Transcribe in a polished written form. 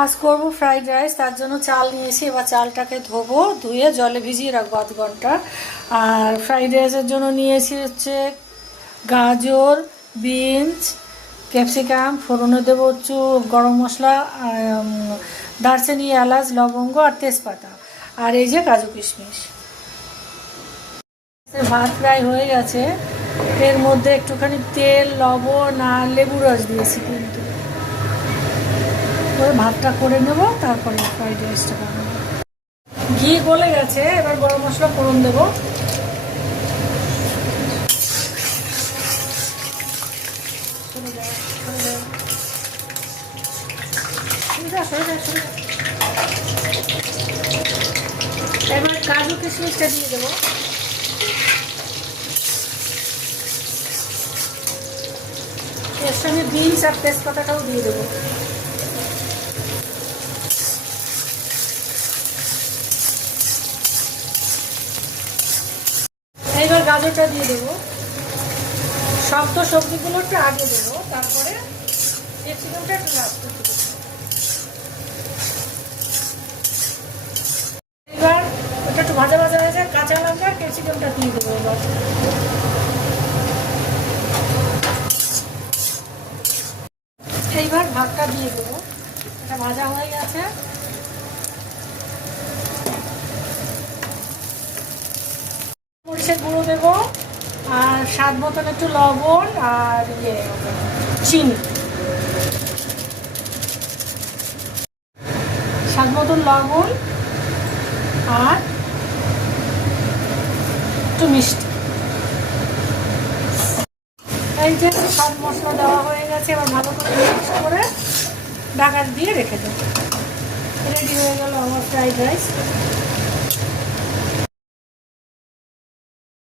আজ করবো fried rice, তার জন্য চাল নিয়েছি। এবার চালটাকে ধোবো, ধুয়ে জলে ভিজিয়ে রাখবো 1/2 ঘন্টা। আর ফ্রাইড রাইসের জন্য নিয়েছি হচ্ছে গাজর, বিনস, ক্যাপসিকাম, ফোড়নে দেবো হচ্ছে গরম মশলা, দারচিনি, এলাচ, লবঙ্গ আর তেজপাতা, আর এই যে কাজু কিশমিশ। ভাত প্রায় হয়ে গেছে, এর মধ্যে একটুখানি তেল, লবণ আর লেবু রস দিয়েছি কিন্তু। করে ভাতটা করে নেব, তারপরে ফ্রাইড রাইসটা বানাবো। ঘি গলে গেছে, এবার গরম মশলা ফোড়ন দেবো। এবার কাজু কিশমিশটা দিয়ে দেবো। এর সঙ্গে বিনস আর তেজপাতাটাও দিয়ে দেবো। এইবার গাজরটা দিয়ে দেবো। শক্ত সবজিগুলো একটু আগে দেবো, তারপরে ক্যাপসিকামটা একটু লাস্ট করতে দেবো। এবার ওটা একটু ভাজা ভাজা হয়ে যায়, কাঁচা লঙ্কা আর ক্যাপসিকামটা দিয়ে দেবো। এবার এইবার ভাতটা দিয়ে দেবো, এটা ভাজা হয়ে গেছে। মরিচের গুঁড়ো দেবো, আর স্বাদ মতন একটু লবণ, আর চিনি, স্বাদ মতন লবণ আর একটু মিষ্টি। এই যে সব মশলা দেওয়া হয়ে গেছে, এবার ভালো করে মিক্স করে ঢাকা দিয়ে রেখে দেবো। রেডি হয়ে গেল আমার ফ্রাইড রাইস।